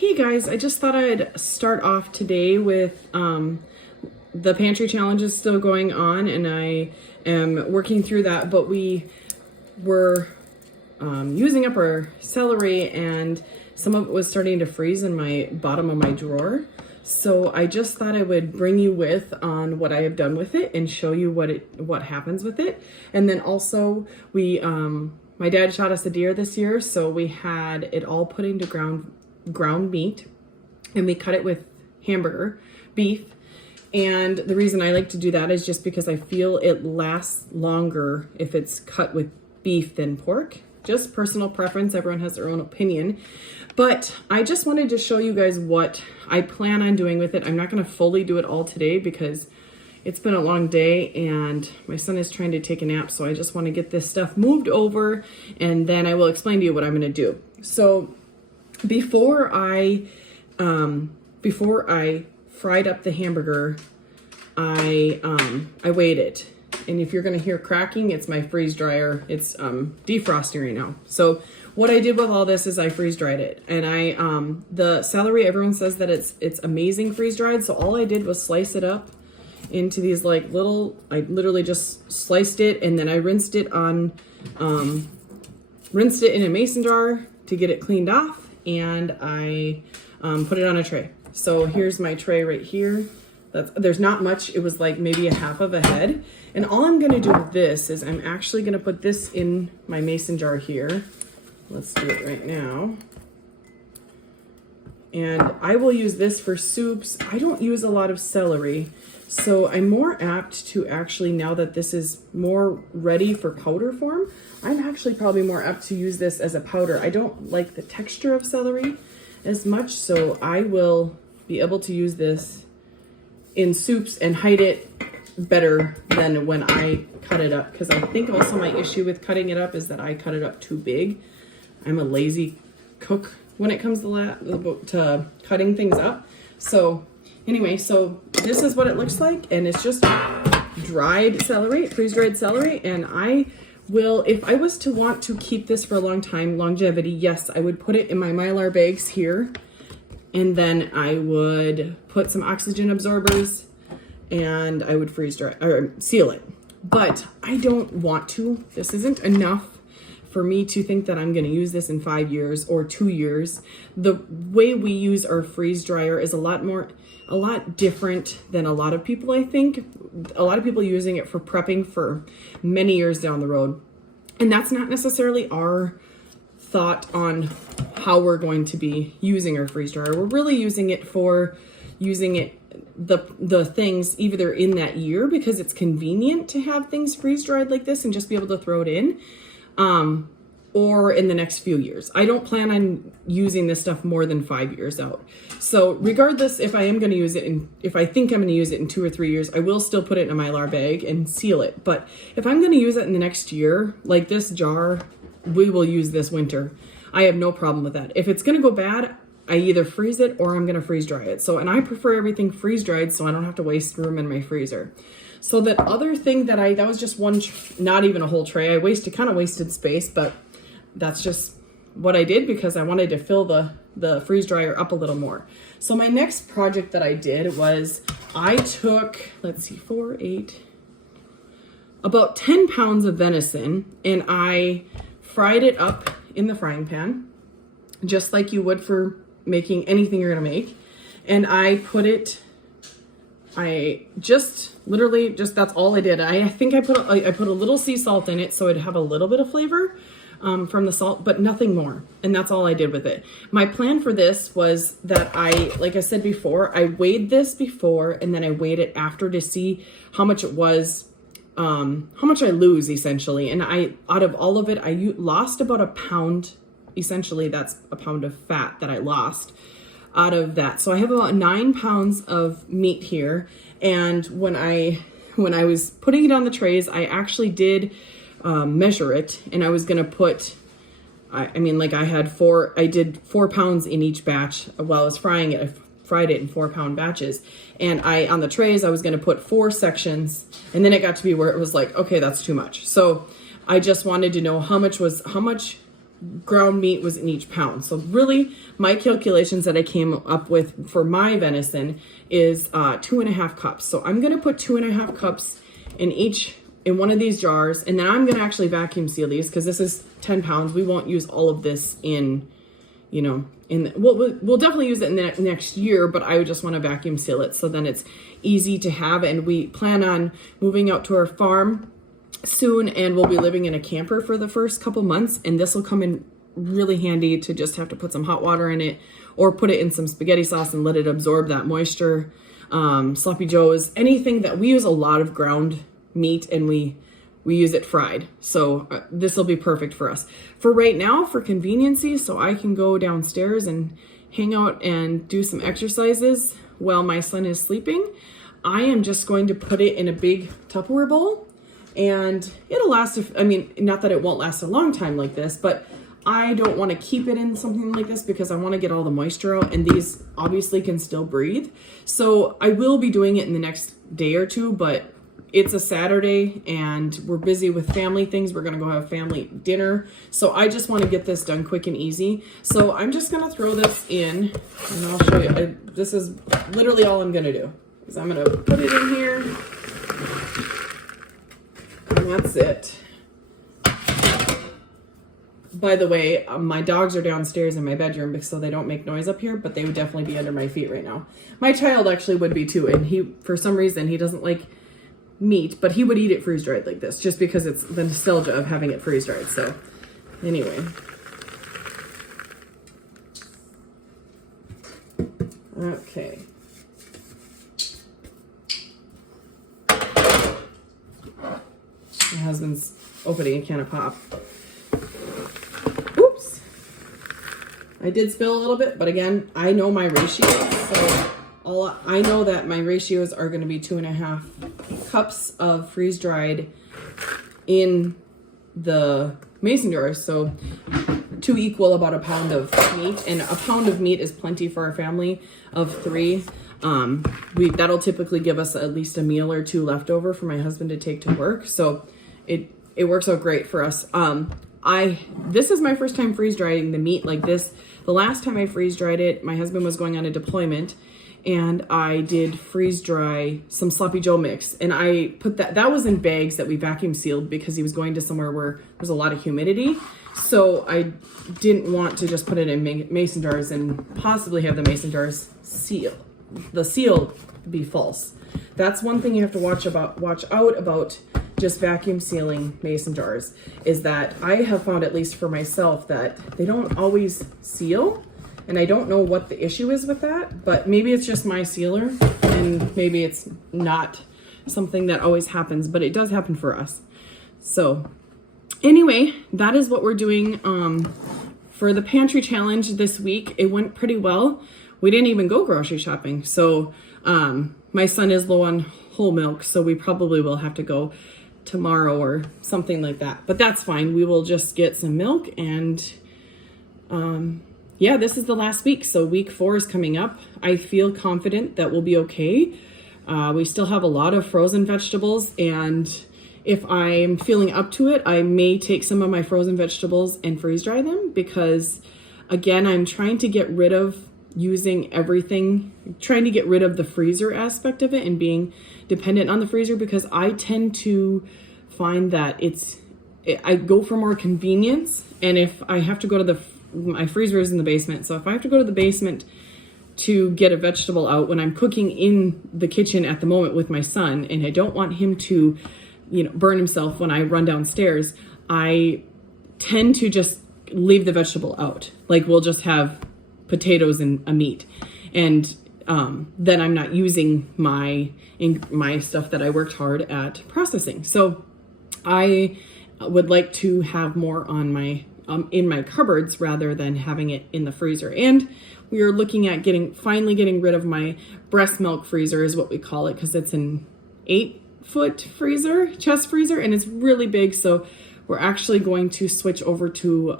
Hey guys, I just thought I'd start off today with the pantry challenge is still going on and I am working through that, but we were using up our celery and some of it was starting to freeze in my bottom of my drawer. So I just thought I would bring you with on what I have done with it and show you what happens with it. And then also my dad shot us a deer this year, so we had it all put into ground meat and we cut it with hamburger beef. And the reason I like to do that is just because I feel it lasts longer if it's cut with beef than pork. Just personal preference, everyone has their own opinion. But I just wanted to show you guys what I plan on doing with it. I'm not going to fully do it all today because it's been a long day and my son is trying to take a nap, so I just want to get this stuff moved over and then I will explain to you what I'm going to do. So before I fried up the hamburger, I weighed it. And if you're gonna hear cracking, it's my freeze dryer. It's defrosting right now. So what I did with all this is I freeze dried it. And the celery, everyone says that it's amazing freeze dried. So all I did was slice it up into these like I literally just sliced it and then I rinsed it in a mason jar to get it cleaned off. And I put it on a tray. So here's my tray right here. There's not much. It was like maybe a half of a head. And all I'm going to do with this is I'm actually going to put this in my mason jar here. Let's do it right now. And I will use this for soups. I don't use a lot of celery, so I'm more apt to actually, now that this is more ready for powder form, I'm actually probably more apt to use this as a powder. I don't like the texture of celery as much, so I will be able to use this in soups and hide it better than when I cut it up, because I think also my issue with cutting it up is that I cut it up too big. I'm a lazy cook when it comes to cutting things up. So anyway, so this is what it looks like, and it's just dried celery, freeze-dried celery. And I will, if I was to want to keep this for a long time, longevity, yes, I would put it in my Mylar bags here, and then I would put some oxygen absorbers and I would freeze dry or seal it. But I don't want to. This isn't enough for me to think that I'm going to use this in 5 years or 2 years. The way we use our freeze dryer is a lot different than a lot of people, I think. A lot of people using it for prepping for many years down the road. And that's not necessarily our thought on how we're going to be using our freeze dryer. We're really using it for the things either in that year because it's convenient to have things freeze dried like this and just be able to throw it in. Or in the next few years. I don't plan on using this stuff more than 5 years out. So regardless, if I am going to use it, if I think I'm going to use it in 2 or 3 years, I will still put it in a Mylar bag and seal it. But if I'm going to use it in the next year, like this jar, we will use this winter. I have no problem with that. If it's going to go bad, I either freeze it or I'm going to freeze dry it. So, and I prefer everything freeze dried so I don't have to waste room in my freezer. So that other thing that was just one, not even a whole tray. I kind of wasted space, but that's just what I did because I wanted to fill the freeze dryer up a little more. So my next project that I did was I took, let's see, about 10 pounds of venison, and I fried it up in the frying pan, just like you would for making anything you're gonna make. And I put it, literally that's all I did. I think I put a little sea salt in it so it'd have a little bit of flavor from the salt, but nothing more. And that's all I did with it. My plan for this was that like I said before, I weighed this before and then I weighed it after to see how much it was, how much I lose essentially. And out of all of it, I lost about a pound. Essentially, that's a pound of fat that I lost out of that. So I have about 9 pounds of meat here. And when I was putting it on the trays, I actually did measure it, and I was gonna put, I did 4 pounds in each batch while I was frying it. I fried it in 4-pound batches, and on the trays I was gonna put 4 sections, and then it got to be where it was like, okay, that's too much. So I just wanted to know how much ground meat was in each pound. So really, my calculations that I came up with for my venison is 2.5 cups. So I'm gonna put 2.5 cups in one of these jars, and then I'm gonna actually vacuum seal these because this is 10 pounds. We won't use all of this in, we'll definitely use it in the next year, but I would just want to vacuum seal it so then it's easy to have. And we plan on moving out to our farm soon, and we'll be living in a camper for the first couple months, and this will come in really handy to just have to put some hot water in it or put it in some spaghetti sauce and let it absorb that moisture. Sloppy joes, anything that we use a lot of ground meat, and we use it fried, so this will be perfect for us for right now for conveniency, so I can go downstairs and hang out and do some exercises while my son is sleeping. I am just going to put it in a big Tupperware bowl, and it'll last, not that it won't last a long time like this, but I don't want to keep it in something like this because I want to get all the moisture out, and these obviously can still breathe. So I will be doing it in the next day or two, but it's a Saturday and we're busy with family things. We're going to go have family dinner. So I just want to get this done quick and easy. So I'm just going to throw this in, and I'll show you. This is literally all I'm going to do is I'm going to put it in here, and that's it. By the way, my dogs are downstairs in my bedroom so they don't make noise up here, but they would definitely be under my feet right now. My child actually would be too, and he, for some reason, he doesn't like meat, but he would eat it freeze-dried like this just because it's the nostalgia of having it freeze-dried. So anyway, okay. My husband's opening a can of pop. Oops, I did spill a little bit, but again, I know my ratios, so I know that my ratios are going to be 2.5 cups of freeze-dried in the mason jars, so to equal about a pound of meat, and a pound of meat is plenty for our family of 3. That'll typically give us at least a meal or 2 left over for my husband to take to work, so it works out great for us. This is my first time freeze-drying the meat like this. The last time I freeze-dried it, my husband was going on a deployment, and I did freeze dry some sloppy joe mix, and I put that was in bags that we vacuum sealed because he was going to somewhere where there's a lot of humidity, so I didn't want to just put it in mason jars and possibly have the mason jars seal be false. That's one thing you have to watch out about just vacuum sealing mason jars, is that I have found, at least for myself, that they don't always seal. And I don't know what the issue is with that, but maybe it's just my sealer, and maybe it's not something that always happens, but it does happen for us. So anyway, that is what we're doing for the pantry challenge this week. It went pretty well. We didn't even go grocery shopping. So my son is low on whole milk, so we probably will have to go tomorrow or something like that. But that's fine. We will just get some milk, and yeah, this is the last week, so week 4 is coming up. I feel confident that we'll be okay. We still have a lot of frozen vegetables, and if I'm feeling up to it, I may take some of my frozen vegetables and freeze dry them, because again, I'm trying to get rid of using everything, trying to get rid of the freezer aspect of it and being dependent on the freezer, because I tend to find that I go for more convenience, and if I have to go to my freezer is in the basement, so if I have to go to the basement to get a vegetable out when I'm cooking in the kitchen at the moment with my son, and I don't want him to, burn himself when I run downstairs, I tend to just leave the vegetable out. Like, we'll just have potatoes and a meat, and then I'm not using my stuff that I worked hard at processing. So I would like to have more on my in my cupboards rather than having it in the freezer. And we are looking at finally getting rid of my breast milk freezer, is what we call it, because it's an 8-foot freezer, chest freezer, and it's really big. So we're actually going to switch over to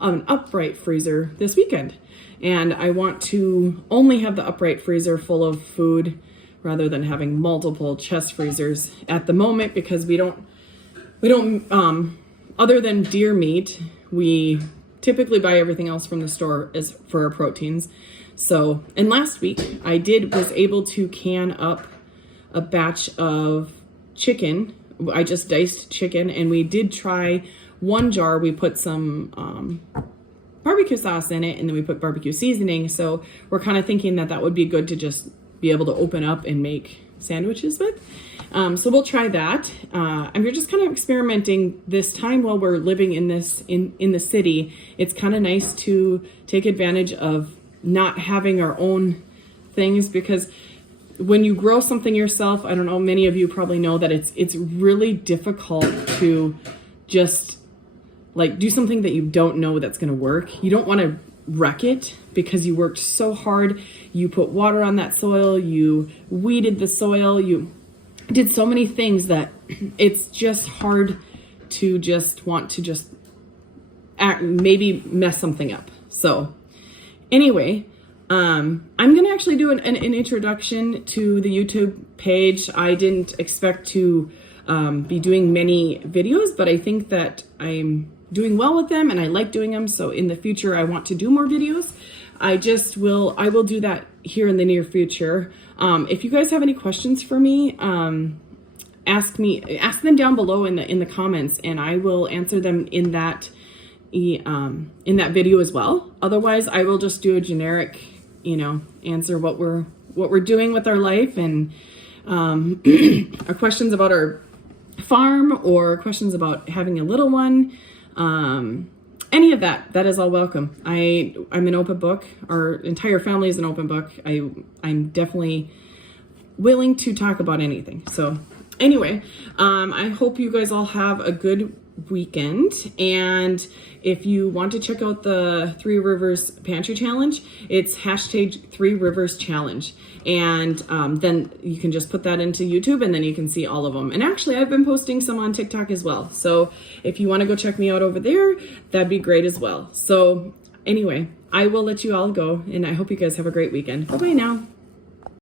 an upright freezer this weekend. And I want to only have the upright freezer full of food rather than having multiple chest freezers at the moment, because we don't other than deer meat, we typically buy everything else from the store as for our proteins. So, and last week I was able to can up a batch of chicken. I just diced chicken, and we did try one jar. We put some barbecue sauce in it, and then we put barbecue seasoning. So we're kind of thinking that would be good to just be able to open up and make sandwiches with. So we'll try that. And we're just kind of experimenting this time while we're living in the city. It's kind of nice to take advantage of not having our own things, because when you grow something yourself, I don't know, many of you probably know that it's really difficult to just like do something that you don't know that's going to work. You don't want to wreck it because you worked so hard. You put water on that soil, you weeded the soil, you did so many things that it's just hard to just want to just maybe mess something up. So anyway, I'm going to actually do an introduction to the YouTube page. I didn't expect to be doing many videos, but I think that I'm doing well with them and I like doing them. So in the future, I want to do more videos. I will do that here in the near future. If you guys have any questions for me, ask them down below in the comments, and I will answer them in that video as well. Otherwise, I will just do a generic, answer what we're doing with our life, and our questions about our farm or questions about having a little one. Any of that is all welcome. I'm an open book. Our entire family is an open book. I'm definitely willing to talk about anything. So anyway, I hope you guys all have a good weekend. And if you want to check out the 3 Rivers Pantry Challenge, it's hashtag 3 Rivers Challenge. And then you can just put that into YouTube, and then you can see all of them. And actually, I've been posting some on TikTok as well. So if you want to go check me out over there, that'd be great as well. So anyway, I will let you all go, and I hope you guys have a great weekend. Bye-bye now.